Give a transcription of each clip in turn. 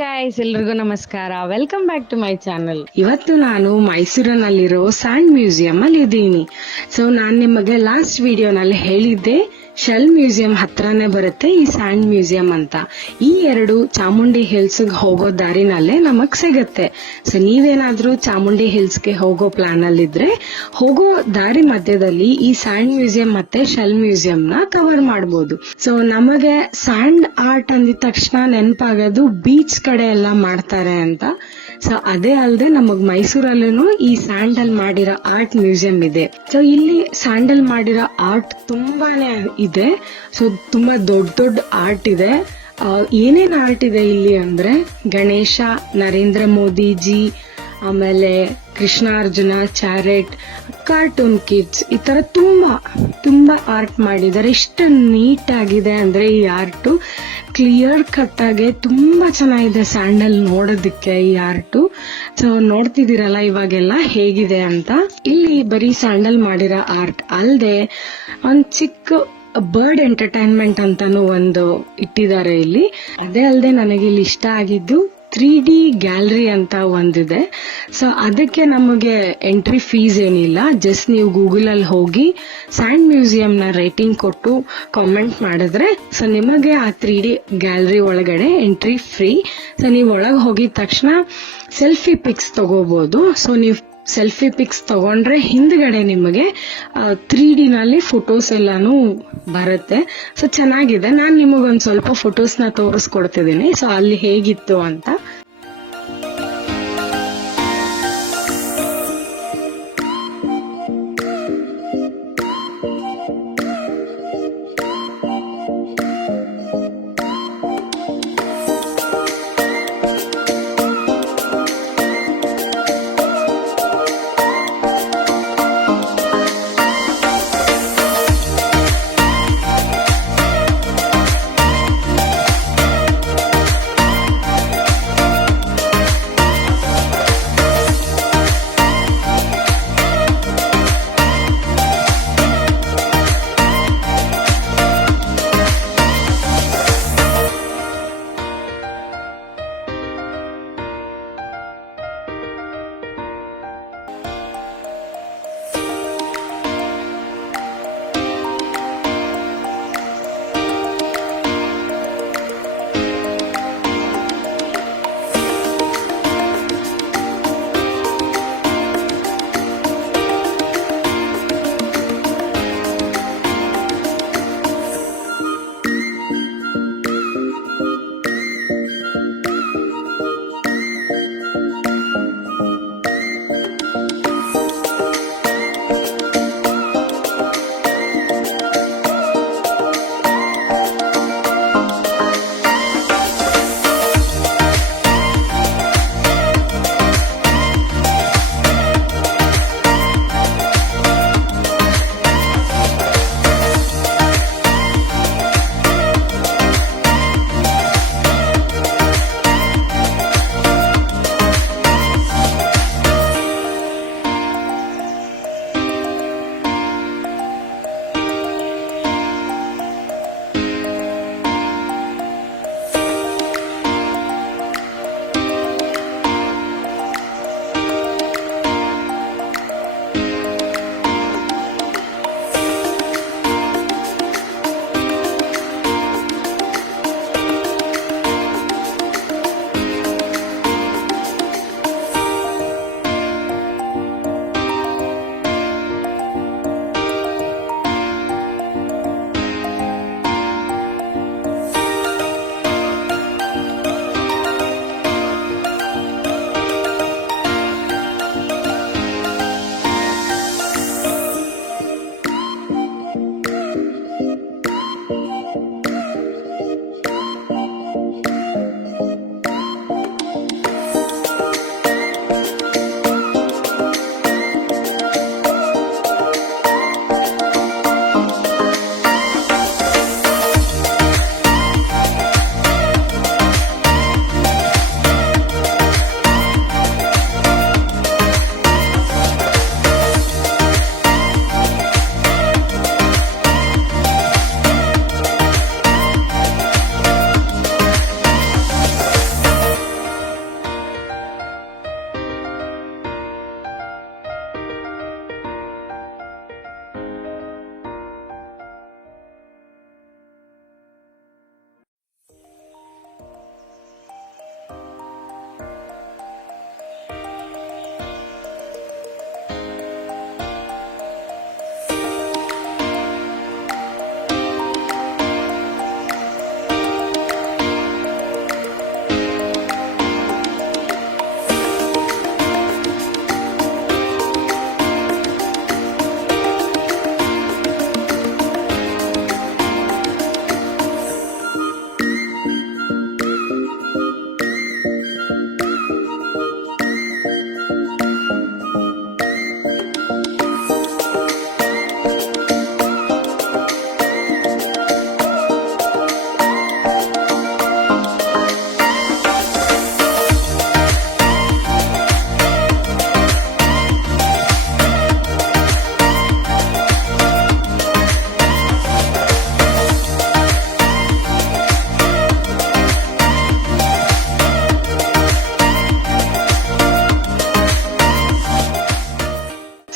Guys, ಎಲ್ರಿಗೂ ನಮಸ್ಕಾರ. Welcome back to my channel. ಇವತ್ತು ನಾನು ಮೈಸೂರಿನಲ್ಲಿರೋ ಸ್ಯಾಂಡ್ ಮ್ಯೂಸಿಯಂ ಅಲ್ಲಿ ಇದ್ದೀನಿ. ಸೊ ನಾನು ನಿಮಗೆ ಲಾಸ್ಟ್ ವಿಡಿಯೋನಲ್ಲಿ ಹೇಳಿದ್ದೆ ಶೆಲ್ ಮ್ಯೂಸಿಯಂ ಹತ್ರನೇ ಬರುತ್ತೆ ಈ ಸ್ಯಾಂಡ್ ಮ್ಯೂಸಿಯಂ ಅಂತ. ಈ ಎರಡು ಚಾಮುಂಡಿ ಹಿಲ್ಸ್ ಹೋಗೋ ದಾರಿನಲ್ಲೇ ನಮಗ್ ಸಿಗತ್ತೆ. ಸೊ ನೀವೇನಾದ್ರೂ ಚಾಮುಂಡಿ ಹಿಲ್ಸ್ ಗೆ ಹೋಗೋ ಪ್ಲಾನ್ ಅಲ್ಲಿದ್ರೆ ಹೋಗೋ ದಾರಿ ಮಧ್ಯದಲ್ಲಿ ಈ ಸ್ಯಾಂಡ್ ಮ್ಯೂಸಿಯಂ ಮತ್ತೆ ಶೆಲ್ ಮ್ಯೂಸಿಯಂ ನ ಕವರ್ ಮಾಡಬಹುದು. ಸೊ ನಮಗೆ ಸ್ಯಾಂಡ್ ಆರ್ಟ್ ಅಂದಿದ ತಕ್ಷಣ ನೆನಪಾಗೋದು ಬೀಚ್ ಕಡೆ ಎಲ್ಲ ಮಾಡ್ತಾರೆ ಅಂತ. ಸೊ ಅದೇ ಅಲ್ಲದೆ ನಮಗ್ ಮೈಸೂರಲ್ಲೂ ಈ ಸ್ಯಾಂಡಲ್ ಮಾಡಿರೋ ಆರ್ಟ್ ಮ್ಯೂಸಿಯಂ ಇದೆ. ಸೊ ಇಲ್ಲಿ ಸ್ಯಾಂಡಲ್ ಮಾಡಿರೋ ಆರ್ಟ್ ತುಂಬಾನೇ ಇದೆ. ಸೊ ತುಂಬಾ ದೊಡ್ಡ ದೊಡ್ಡ ಆರ್ಟ್ ಇದೆ. ಏನೇನ್ ಆರ್ಟ್ ಇದೆ ಇಲ್ಲಿ ಅಂದ್ರೆ ಗಣೇಶ, ನರೇಂದ್ರ ಮೋದಿಜಿ, ಆಮೇಲೆ ಕೃಷ್ಣಾರ್ಜುನ, ಚಾರೆಟ್, ಕಾರ್ಟೂನ್ ಕಿಡ್ಸ್, ಈ ತರ ತುಂಬಾ ಆರ್ಟ್ ಮಾಡಿದ್ದಾರೆ. ಎಷ್ಟು ನೀಟ್ ಆಗಿದೆ ಅಂದ್ರೆ ಈ ಆರ್ಟ್ ಕ್ಲಿಯರ್ ಕಟ್ ಆಗಿ ತುಂಬಾ ಚೆನ್ನಾಗಿದೆ ಸ್ಯಾಂಡಲ್ ನೋಡೋದಕ್ಕೆ ಈ ಆರ್ಟ್. ಸೊ ನೋಡ್ತಿದ್ದೀರಲ್ಲ ಇವಾಗೆಲ್ಲ ಹೇಗಿದೆ ಅಂತ. ಇಲ್ಲಿ ಬರೀ ಸ್ಯಾಂಡಲ್ ಮಾಡಿರೋ ಆರ್ಟ್ ಅಲ್ದೆ ಒಂದ್ ಚಿಕ್ಕ ಬರ್ಡ್ ಎಂಟರ್ಟೈನ್ಮೆಂಟ್ ಅಂತಾನು ಒಂದು ಇಟ್ಟಿದ್ದಾರೆ ಇಲ್ಲಿ. ಅದೇ ಅಲ್ಲದೆ ನನಗೆ ಇಲ್ಲಿ ಇಷ್ಟ ಆಗಿದ್ದು 3D ಗ್ಯಾಲರಿ ಅಂತ ಒಂದಿದೆ. ಸೊ ಅದಕ್ಕೆ ನಮಗೆ ಎಂಟ್ರಿ ಫೀಸ್ ಏನಿಲ್ಲ. ಜಸ್ಟ್ ನೀವು ಗೂಗಲ್ ಅಲ್ಲಿ ಹೋಗಿ ಸ್ಯಾಂಡ್ ಮ್ಯೂಸಿಯಂ ನ ರೇಟಿಂಗ್ ಕೊಟ್ಟು ಕಾಮೆಂಟ್ ಮಾಡಿದ್ರೆ ಸೊ ನಿಮಗೆ ಆ 3D ಗ್ಯಾಲರಿ ಒಳಗಡೆ ಎಂಟ್ರಿ ಫ್ರೀ. ಸೊ ನೀವು ಒಳಗೆ ಹೋಗಿದ ತಕ್ಷಣ ಸೆಲ್ಫಿ ಪಿಕ್ಸ್ ತಗೋಬಹುದು. ಸೊ ನೀವು ಸೆಲ್ಫಿ ಪಿಕ್ಸ್ ತಗೊಂಡ್ರೆ ಹಿಂದ್ಗಡೆ ನಿಮಗೆ 3D ನಲ್ಲಿ ಫೋಟೋಸ್ ಎಲ್ಲಾನು ಬರುತ್ತೆ. ಸೊ ಚೆನ್ನಾಗಿದೆ. ನಾನ್ ನಿಮಗೊಂದ್ ಸ್ವಲ್ಪ ಫೋಟೋಸ್ ನ ತೋರಿಸ್ಕೊಡ್ತಿದ್ದೀನಿ. ಸೊ ಅಲ್ಲಿ ಹೇಗಿತ್ತು ಅಂತ.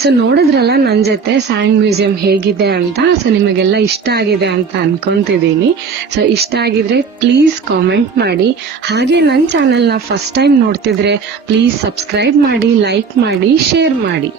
ಸೊ ನೋಡಿದ್ರಲ್ಲ ನನ್ ಜೊತೆ ಸ್ಯಾಂಡ್ ಮ್ಯೂಸಿಯಂ ಹೇಗಿದೆ ಅಂತ. ಸೊ ನಿಮಗೆಲ್ಲ ಇಷ್ಟ ಆಗಿದೆ ಅಂತ ಅನ್ಕೊಂತಿದ್ದೀನಿ. ಸೊ ಇಷ್ಟ ಆಗಿದ್ರೆ ಪ್ಲೀಸ್ ಕಾಮೆಂಟ್ ಮಾಡಿ. ಹಾಗೆ ನನ್ನ ಚಾನೆಲ್ ನ ಫಸ್ಟ್ ಟೈಮ್ ನೋಡ್ತಿದ್ರೆ ಪ್ಲೀಸ್ ಸಬ್ಸ್ಕ್ರೈಬ್ ಮಾಡಿ, ಲೈಕ್ ಮಾಡಿ, ಶೇರ್ ಮಾಡಿ.